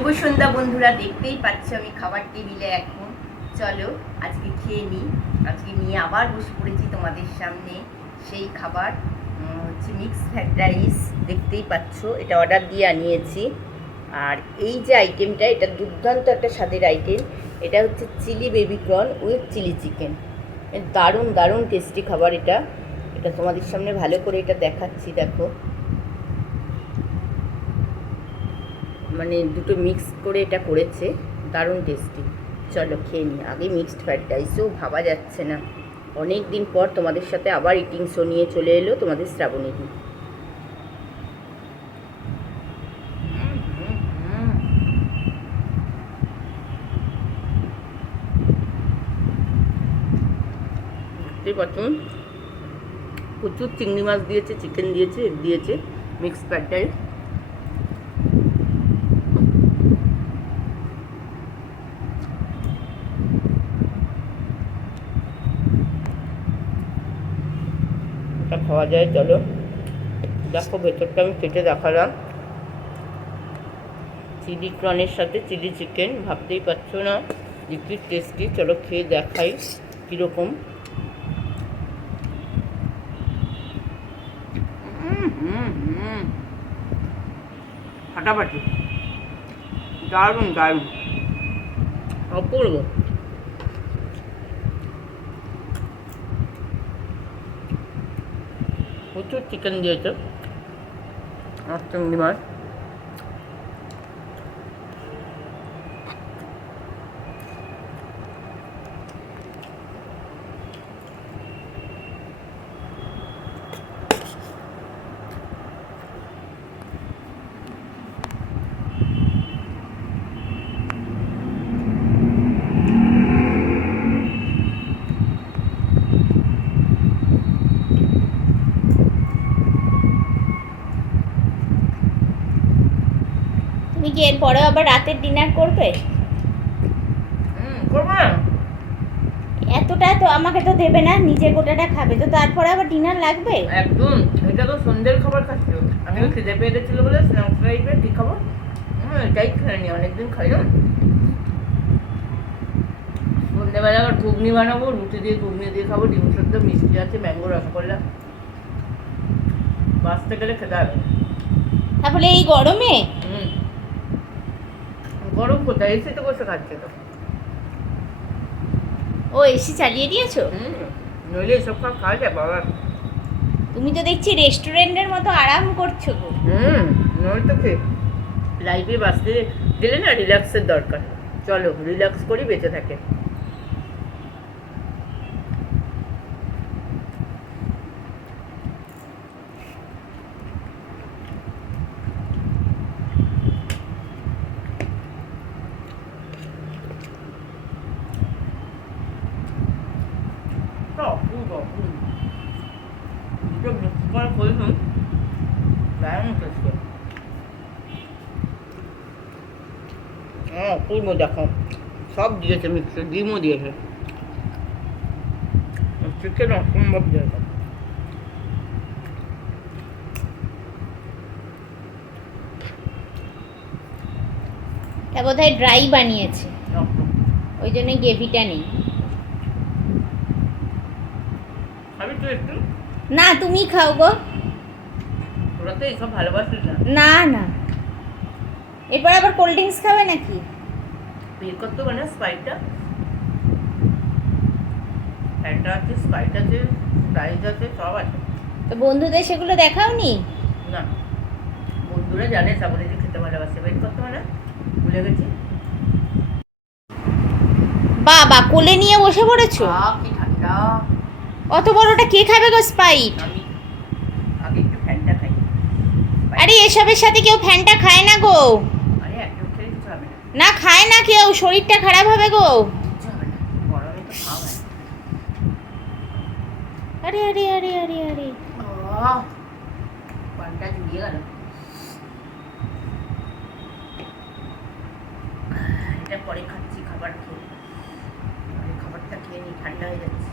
শুভ সন্ধ্যা বন্ধুরা, দেখতেই পাচ্ছ আমি খাবার টেবিলে এখন। চলো আজকে খেয়ে নিই। আজকে নিয়ে আবার বসে পড়েছি তোমাদের সামনে সেই খাবার, হচ্ছে মিক্স ফ্রাইড রাইস। দেখতেই পাচ্ছ এটা অর্ডার দিয়ে আনিয়েছি। আর এই যে আইটেমটা, এটা দুর্দান্ত একটা স্বাদের আইটেম। এটা হচ্ছে chilli baby corn with chilli chicken. দারুণ দারুণ টেস্টি খাবার এটা। এটা তোমাদের সামনে ভালো করে এটা দেখাচ্ছি, দেখো। মানে দুটো মিক্স করে এটা করেছে, দারুণ টেস্টি। চলো খেয়ে নিই। আগে মিক্সড ফ্রাইড রাইসও ভাবা যাচ্ছে না। অনেক দিন পর তোমাদের সাথে আবার ইটিং শো নিয়ে চলে এলো তোমাদের শ্রাবণীদি। দেখতেই পাচ্ছ প্রচুর চিংড়ি মাছ দিয়েছে, চিকেন দিয়েছে, এগ দিয়েছে। মিক্সড ফ্রাইড রাইস খাওয়া যায়। চলো দেখো, ভেতরটা আমি কেটে দেখালাম। চিলি প্রনের সাথে চিলি চিকেন, ভাবতেই পারছো না কি টেস্টি। চলো খেয়ে দেখাই কীরকম। ফাটাফাটি, দারুণ দারুণ, অপূর্ব। প্রচুর চিকেন দিয়েছে আর চিংড়ি মাছ। তুমি কি এরপরেও আবার রাতের ডিনার করবে? করবো না। এতটা তো আমাকে তো দেবে না, নিজে গোটাটা খাবে তো, তারপরে আবার ডিনার লাগবে? একদম, এটা তো সন্ধ্যের খাবার খাচ্ছি। আমি খিদে পেয়ে গেছিল বলে স্ন্যাক্স টাইপের কি খাবো, এটাই খেয়ে নি। অনেকদিন খাই না। সন্ধ্যেবেলা আবার ঘুগনি বানাবো, রুটি দিয়ে ঘুগনি দিয়ে খাবো। ডিম সেদ্ধ, মিষ্টি আছে, ম্যাঙ্গো রসগোল্লা। বাঁচতে গেলে খেতে হবে। তাহলে এই গরমে? গরম কোথায়, এসে তো বসে খাচ্ছে তো। ও এসি চালিয়ে দিয়েছো? নইলে এসব খাওয়া যায় বাবা। তুমি তো দেখছি রেস্টুরেন্টের মতো আরাম করছো গো। নয় তো কি, লাইফে বাঁচতে গেলে না রিল্যাক্সের দরকার। চলো রিল্যাক্স করি, বেঁচে থাকে। অপূর্ব, দেখো সব দিয়েছে, মিক্সে ডিমও দিয়েছে, চিকেন অসম্ভব দিয়েছে। তা বোধহয় ড্রাই বানিয়েছে, ওই জন্য গ্রেভিটা নেই। খাবি তো একটু? না তুমি খাও গো। তোরা তো এইসব ভালোবাসিস না। না না, এরপর আবার কোল্ড ড্রিঙ্কস খাবে নাকি? বের করতে মানে স্প্রাইটটা, ফ্যান্টা আছে, স্প্রাইট আছে, প্রাইস আছে, সব আছে। তো বন্ধুদের সেগুলো দেখাওনি? না, বন্ধুরা জানে সাবনে যে খেতে ভালোবাসে। বের করতে মানে ভুলে গেছি। বাবা কোলে নিয়ে বসে পড়েছো? কি ঠান্ডা! অত বড়টা কে খাবে গো স্প্রাইট? আমি আগে একটু ফ্যানটা খাই। আরে এসবের সাথে কেউ ফ্যানটা খায় না গো। আরে একদম খেলে কিছু হবে না। না খায় না কেউ, শরীরটা খারাপ হবে গো। কিছু হবে না, গরমে তো খাওয়া হয়। আরে আরে আরে আরে আরে, পানটা জুড়িয়ে গেল। এটা পরে খাচ্ছি, খাবার খেয়ে। খাবারটা খেয়ে নি, ঠান্ডা হয়ে যাচ্ছে।